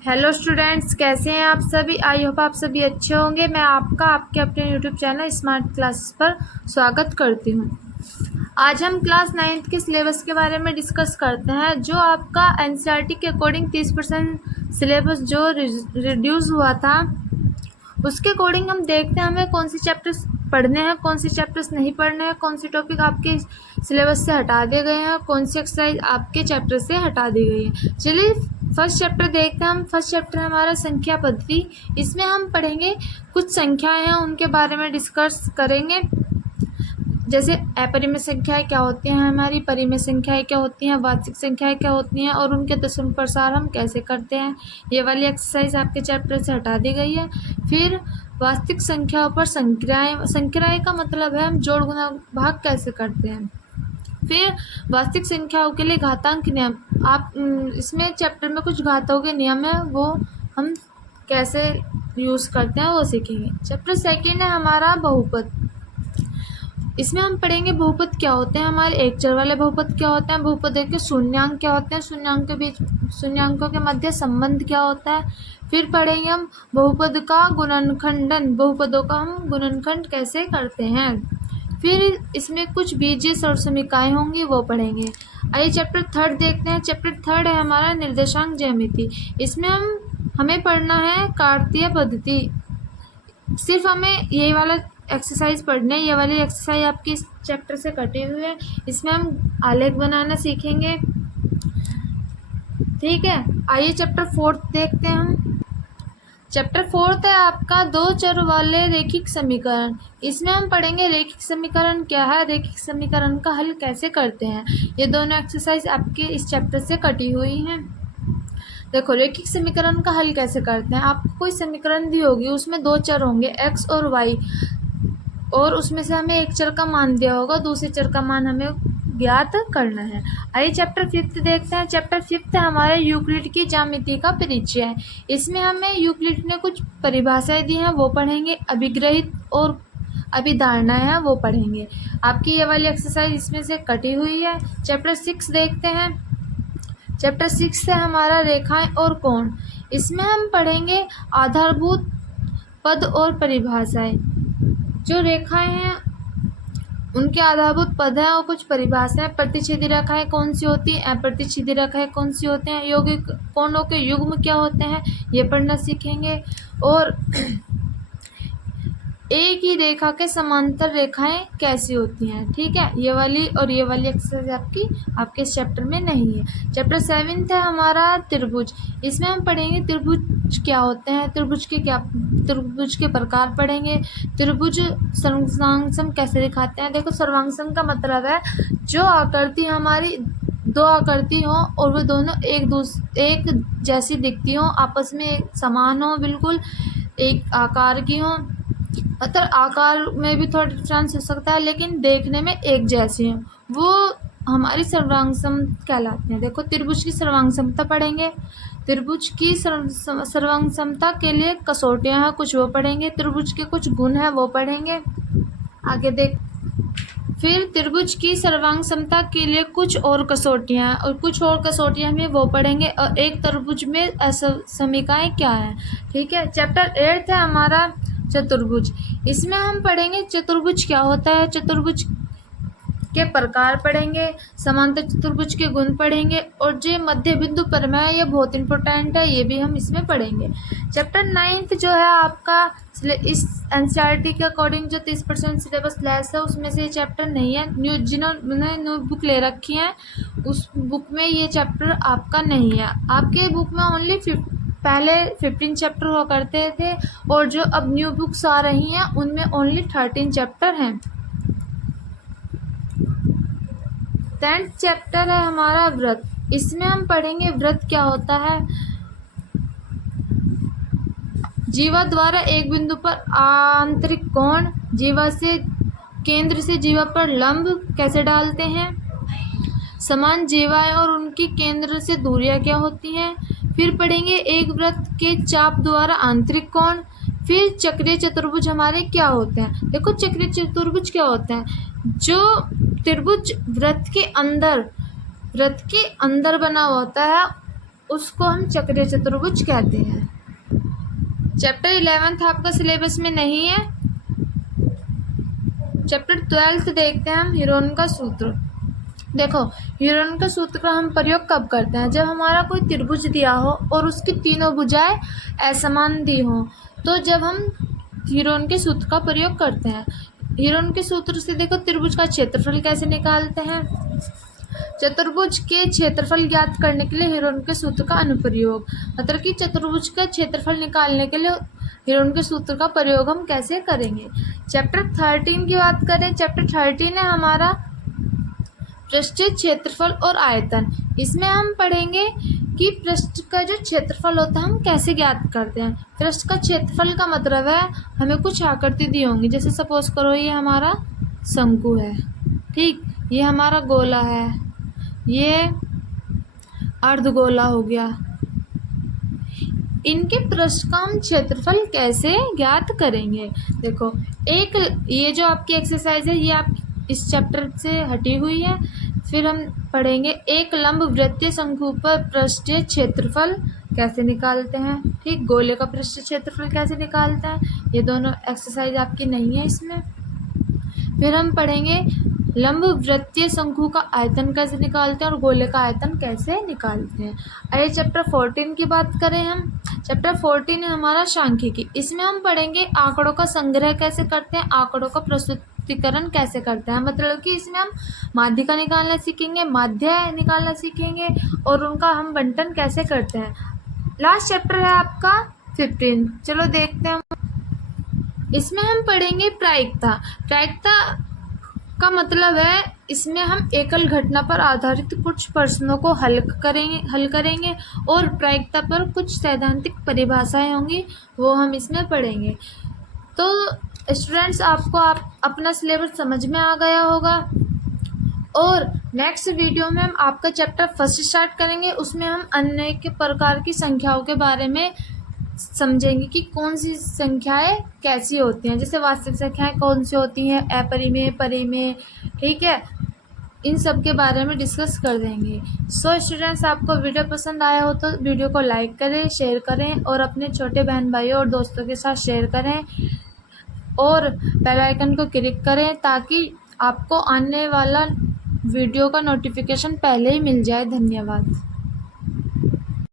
Hello students, कैसे हैं आप सभी। आई होप आप सभी अच्छे होंगे। मैं आपका आपके अपने यूट्यूब चैनल स्मार्ट क्लासेस पर स्वागत करती हूं। आज हम क्लास 9th के सिलेबस के बारे में डिस्कस करते हैं। जो आपका एनसीईआरटी के अकॉर्डिंग 30% सिलेबस जो रिड्यूस हुआ था, उसके अकॉर्डिंग हम देखते हैं हमें कौन से चैप्टर्स पढ़ने हैं, कौन से चैप्टर्स नहीं पढ़ने हैं, कौन से टॉपिक आपके सिलेबस से हटा दिए गए हैं, कौन सी एक्सरसाइज आपके चैप्टर से हटा दी गई है। चलिए फर्स्ट चैप्टर देखते हैं हम। फर्स्ट चैप्टर है हमारा संख्या पद्धति। इसमें हम पढ़ेंगे कुछ संख्याएं हैं, उनके बारे में डिस्कस करेंगे। जैसे अपरिमेय संख्याएं क्या होती हैं, हमारी परिमेय संख्याएं क्या होती हैं, वास्तविक संख्याएं क्या होती हैं और उनके दशम प्रसार हम कैसे करते हैं। ये वाली एक्सरसाइज आपके चैप्टर से हटा दी गई है। फिर वास्तविक संख्याओं पर संक्रियाएं का मतलब है हम जोड़ गुणा भाग कैसे करते हैं। फिर वास्तविक संख्याओं के लिए घातांक नियम, आप इसमें चैप्टर में कुछ घातों के नियम है, वो हम कैसे यूज़ करते हैं वो सीखेंगे। चैप्टर सेकेंड है हमारा बहुपद। इसमें हम पढ़ेंगे बहुपद क्या होते हैं, हमारे एक चर वाले बहुपद क्या होते हैं, बहुपद के शून्यांक क्या होते हैं, शून्यांक के बीच शून्यांकों के मध्य संबंध क्या होता है। फिर पढ़ेंगे हम बहुपद का गुणनखंडन, बहुपदों का हम गुणनखंड कैसे करते हैं। फिर इसमें कुछ बीजीय सर्वसमीकाएं होंगी, वो पढ़ेंगे। आइए चैप्टर थर्ड देखते हैं। चैप्टर थर्ड है हमारा निर्देशांक ज्यामिति। इसमें हमें पढ़ना है कार्तीय पद्धति। सिर्फ हमें ये वाला एक्सरसाइज पढ़ना है। ये वाली एक्सरसाइज आपकी इस चैप्टर से कटी हुई है। इसमें हम आलेख बनाना सीखेंगे, ठीक है। आइए चैप्टर फोर्थ देखते हैं हम। चैप्टर फोर्थ है आपका दो चर वाले रैखिक समीकरण। इसमें हम पढ़ेंगे रैखिक समीकरण क्या है, रैखिक समीकरण का हल कैसे करते हैं। ये दोनों एक्सरसाइज आपके इस चैप्टर से कटी हुई हैं। देखो रैखिक समीकरण का हल कैसे करते हैं। आपको कोई समीकरण दी होगी, उसमें दो चर होंगे x और y, और उसमें से हमें एक चर का मान दिया होगा, दूसरे चर का मान हमें ज्ञात करना है। आइए चैप्टर फिफ्थ देखते हैं। चैप्टर फिफ्थ है हमारे यूक्लिड की ज्यामिति का परिचय। इसमें हमें यूक्लिड ने कुछ परिभाषाएं दी हैं, वो पढ़ेंगे। अभिग्रहित और अभिधारणाएं हैं, वो पढ़ेंगे। आपकी ये वाली एक्सरसाइज इसमें से कटी हुई है। चैप्टर 6 देखते हैं। चैप्टर 6 है हमारा रेखाएं और कोण। इसमें हम पढ़ेंगे आधारभूत पद और परिभाषाएं। जो रेखाएं हैं उनके आधारभूत पद हैं और कुछ परिभाषाएं। प्रतिच्छेदी रेखाएं कौन सी होती हैं, अप्रतिच्छेदी रेखाएं कौन सी होते हैं, यौगिक कोणों के युग्म क्या होते हैं, ये पढ़ना सीखेंगे। और एक ही रेखा के समांतर रेखाएं कैसी होती हैं, ठीक है। ये वाली और ये वाली एक्सरसाइज आपके इस चैप्टर में नहीं है। चैप्टर 7 है हमारा त्रिभुज। इसमें हम पढ़ेंगे त्रिभुज क्या होते हैं, त्रिभुज के प्रकार पढ़ेंगे। त्रिभुज सर्वांगसम कैसे दिखाते हैं। देखो सर्वांगसम का मतलब है जो आकृति हमारी दो आकृति हो और वो दोनों एक जैसी दिखती हो, आपस में समान हो, बिल्कुल एक आकार की हो। मतलब आकार में भी थोड़ा डिफरेंस हो सकता है, लेकिन देखने में एक जैसे हैं, वो हमारी सर्वांगसम कहलाते हैं। देखो त्रिभुज की सर्वांगसमता पढ़ेंगे। त्रिभुज की सर्वांगसमता के लिए कसौटियां हैं, कुछ वो पढ़ेंगे। त्रिभुज के कुछ गुण हैं, वो पढ़ेंगे। आगे देख फिर त्रिभुज की सर्वांगसमता के लिए कुछ और कसौटियां और कुछ और कसौटियां में वो पढ़ेंगे। और एक त्रिभुज में असमीकाएं क्या है, ठीक है। चैप्टर 8 है हमारा चतुर्भुज। इसमें हम पढ़ेंगे चतुर्भुज क्या होता है, चतुर्भुज के प्रकार पढ़ेंगे, समांतर चतुर्भुज के गुण पढ़ेंगे, और जो मध्य बिंदु प्रमेय है ये बहुत इंपॉर्टेंट है, ये भी हम इसमें पढ़ेंगे। चैप्टर 9 जो है आपका इस एनसीईआरटी के अकॉर्डिंग जो 30% सिलेबस लेस है, उसमें से ये चैप्टर नहीं है। जिन्होंने न्यू बुक ले रखी है उस बुक में ये चैप्टर आपका नहीं है। आपके बुक में ओनली पहले 15 चैप्टर हुआ करते थे, और जो अब न्यू बुक्स आ रही हैं उनमें ओनली 13 चैप्टर हैं। 10th चैप्टर है हमारा व्रत। इसमें हम पढ़ेंगे व्रत क्या होता है। जीवा द्वारा एक बिंदु पर आंतरिक कोण, जीवा से केंद्र से जीवा पर लंब कैसे डालते हैं, समान जीवाएं और उनकी केंद्र से दूरियां क्या होती हैं। फिर पढ़ेंगे एक वृत्त के चाप द्वारा आंतरिक कोण। फिर चक्रीय चतुर्भुज हमारे क्या होते हैं। देखो चक्रीय चतुर्भुज क्या होते हैं, जो त्रिभुज वृत्त के अंदर बना होता है उसको हम चक्रीय चतुर्भुज कहते हैं। चैप्टर 11 आपका सिलेबस में नहीं है। चैप्टर 12 देखते हैं हम, हीरोन का सूत्र। देखो, हीरोन का सूत्र का हम प्रयोग कब करते हैं? जब हमारा कोई त्रिभुज दिया हो और उसकी तीनों भुजाएं असमान दी हो, तो जब हम हीरोन के सूत्र का प्रयोग करते हैं। हीरोन के सूत्र से देखो, त्रिभुज का क्षेत्रफल कैसे निकालते हैं। चतुर्भुज के क्षेत्रफल ज्ञात करने के लिए हीरोन के सूत्र का अनुप्रयोग, मतलब कि चतुर्भुज का क्षेत्रफल निकालने के लिए हीरोन के सूत्र का प्रयोग हम कैसे करेंगे। चैप्टर 13 की बात करें, चैप्टर 13 है हमारा पृष्ठीय क्षेत्रफल और आयतन। इसमें हम पढ़ेंगे कि पृष्ठ का जो क्षेत्रफल होता है हम कैसे ज्ञात करते हैं। पृष्ठ का क्षेत्रफल का मतलब है हमें कुछ आकृति दी होंगी, जैसे सपोज करो ये हमारा शंकु है, ठीक, ये हमारा गोला है, ये अर्धगोला हो गया। इनके पृष्ठ का हम क्षेत्रफल कैसे ज्ञात करेंगे। देखो, एक ये जो आपकी एक्सरसाइज है ये आप इस चैप्टर से हटी हुई है। फिर हम पढ़ेंगे एक लंब वृत्तीय शंकु पर पृष्ठीय क्षेत्रफल कैसे निकालते हैं, ठीक, गोले का पृष्ठीय क्षेत्रफल कैसे निकालते हैं। ये दोनों एक्सरसाइज आपकी नहीं है इसमें। फिर हम पढ़ेंगे लंब वृत्तीय शंकु का आयतन कैसे निकालते हैं और गोले का आयतन कैसे निकालते हैं। आइए चैप्टर 14 की बात करें हम। चैप्टर 14 है हमारा सांख्यिकी। इसमें हम पढ़ेंगे आंकड़ों का संग्रह कैसे करते हैं, आंकड़ों का प्रस्तुतिकरण कैसे करते हैं। मतलब कि इसमें हम माध्यिका निकालना सीखेंगे, माध्य निकालना सीखेंगे और उनका हम बंटन कैसे करते हैं। लास्ट चैप्टर है आपका 15। चलो देखते हैं। इसमें हम पढ़ेंगे प्रायिकता। प्रायिकता का मतलब है इसमें हम एकल घटना पर आधारित कुछ प्रश्नों को हल करेंगे और प्रायिकता पर कुछ सैद्धांतिक परिभाषाएं होंगी, वो हम इसमें पढ़ेंगे। तो स्टूडेंट्स, आपको अपना सिलेबस समझ में आ गया होगा और नेक्स्ट वीडियो में हम आपका चैप्टर 1 स्टार्ट करेंगे। उसमें हम अनेक प्रकार की संख्याओं के बारे में समझेंगे कि कौन सी संख्याएं कैसी होती हैं, जैसे वास्तविक संख्याएं कौन सी होती हैं, अपरिमेय, परिमेय, ठीक है, इन सब के बारे में डिस्कस कर देंगे। सो स्टूडेंट्स, आपको वीडियो पसंद आया हो तो वीडियो को लाइक करें, शेयर करें और अपने छोटे बहन भाइयों और दोस्तों के साथ शेयर करें और बेल आइकन को क्लिक करें ताकि आपको आने वाला वीडियो का नोटिफिकेशन पहले ही मिल जाए। धन्यवाद।